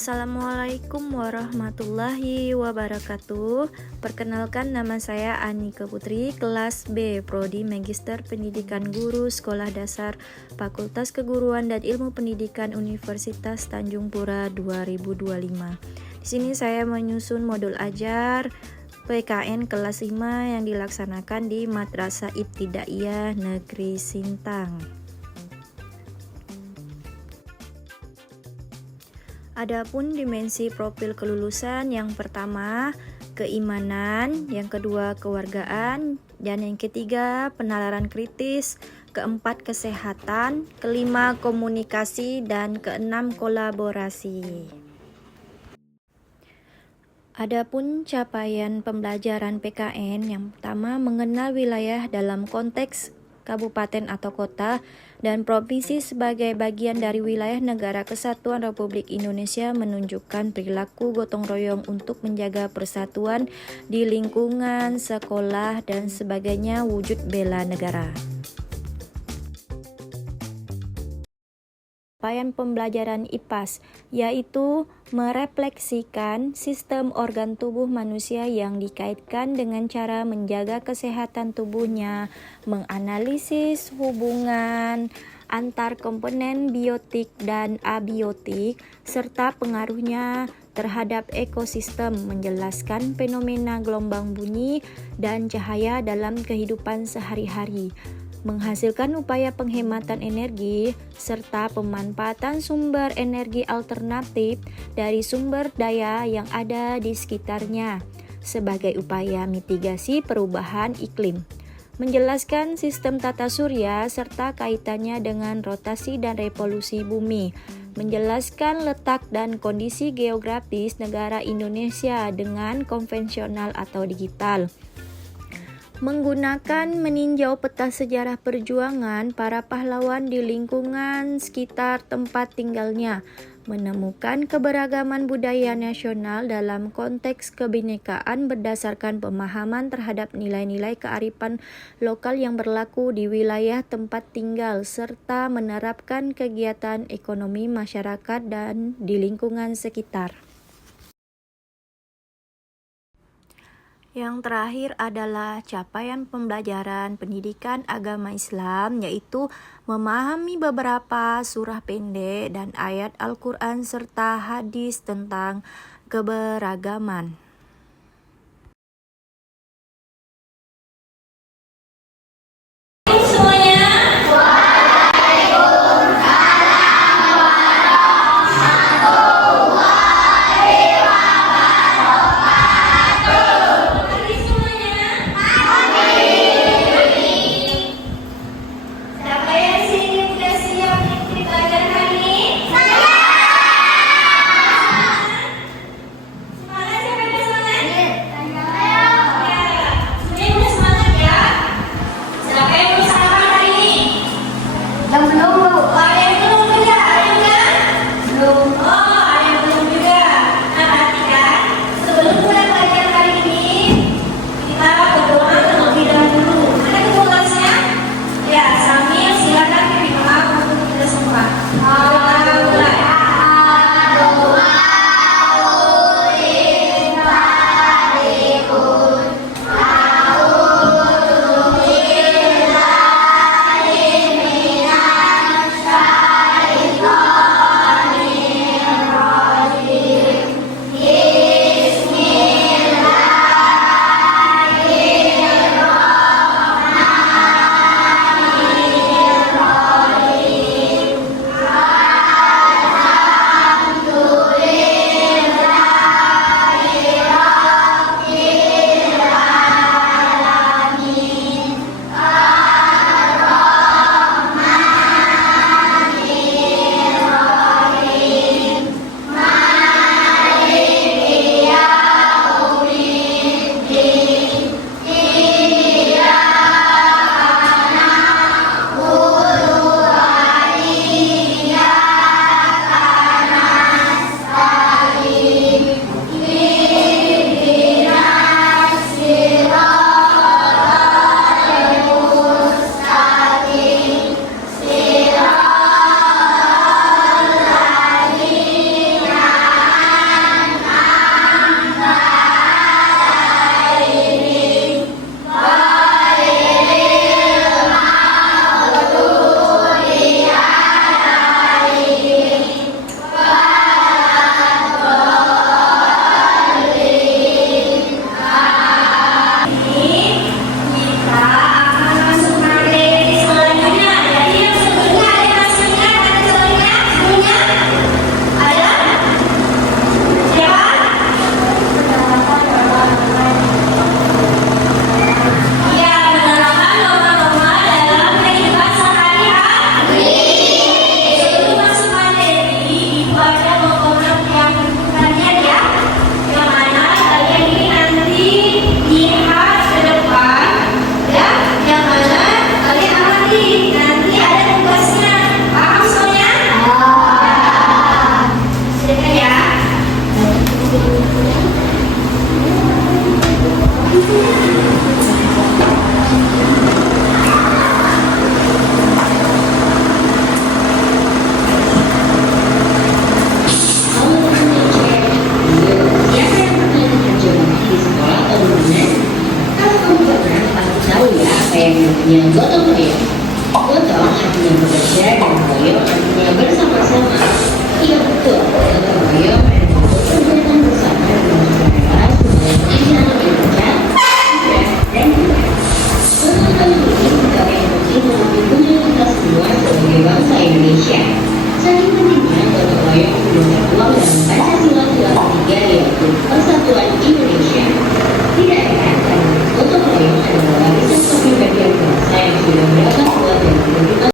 Assalamualaikum warahmatullahi wabarakatuh. Perkenalkan, nama saya Anika Putri, kelas B, Prodi Magister Pendidikan Guru Sekolah Dasar Fakultas Keguruan dan Ilmu Pendidikan Universitas Tanjung Pura 2025. Di sini saya menyusun modul ajar PKN kelas 5 yang dilaksanakan di Madrasah Ibtidaiyah Negeri Sintang. Adapun dimensi profil kelulusan, yang pertama keimanan, yang kedua kewargaan, dan yang ketiga penalaran kritis, keempat kesehatan, kelima komunikasi, dan keenam kolaborasi. Adapun capaian pembelajaran PKN, yang pertama mengenal wilayah dalam konteks kabupaten atau kota dan provinsi sebagai bagian dari wilayah Negara Kesatuan Republik Indonesia, menunjukkan perilaku gotong royong untuk menjaga persatuan di lingkungan sekolah dan sebagainya, wujud bela negara. Capaian pembelajaran IPAS, yaitu merefleksikan sistem organ tubuh manusia yang dikaitkan dengan cara menjaga kesehatan tubuhnya, menganalisis hubungan antar komponen biotik dan abiotik, serta pengaruhnya terhadap ekosistem, menjelaskan fenomena gelombang bunyi dan cahaya dalam kehidupan sehari-hari, menghasilkan upaya penghematan energi, serta pemanfaatan sumber energi alternatif dari sumber daya yang ada di sekitarnya sebagai upaya mitigasi perubahan iklim, menjelaskan sistem tata surya serta kaitannya dengan rotasi dan revolusi bumi, menjelaskan letak dan kondisi geografis negara Indonesia dengan konvensional atau digital, menggunakan meninjau peta sejarah perjuangan para pahlawan di lingkungan sekitar tempat tinggalnya, menemukan keberagaman budaya nasional dalam konteks kebinekaan berdasarkan pemahaman terhadap nilai-nilai kearifan lokal yang berlaku di wilayah tempat tinggal, serta menerapkan kegiatan ekonomi masyarakat dan di lingkungan sekitar. Yang terakhir adalah capaian pembelajaran pendidikan agama Islam, yaitu memahami beberapa surah pendek dan ayat Al-Quran serta hadis tentang keberagaman. artinya gotong royong. Gotong artinya bekerja dan royong artinya bersama-sama. Iya betul, gotong royong adalah kegiatan bersama dengan mereka supaya bisa bekerja, dan juga. Gotong royong ini juga yang penting untuk dipunyai kita semua sebagai bangsa Indonesia. Saking pentingnya gotong royong sudah tertuang dalam Pancasila pilar ketiga yaitu Persatuan Indonesia. Tidak heran karena gotong royong adalah warisan kepribadian bangsa yang sudah berabad kuat dan menunjukkan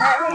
Hah?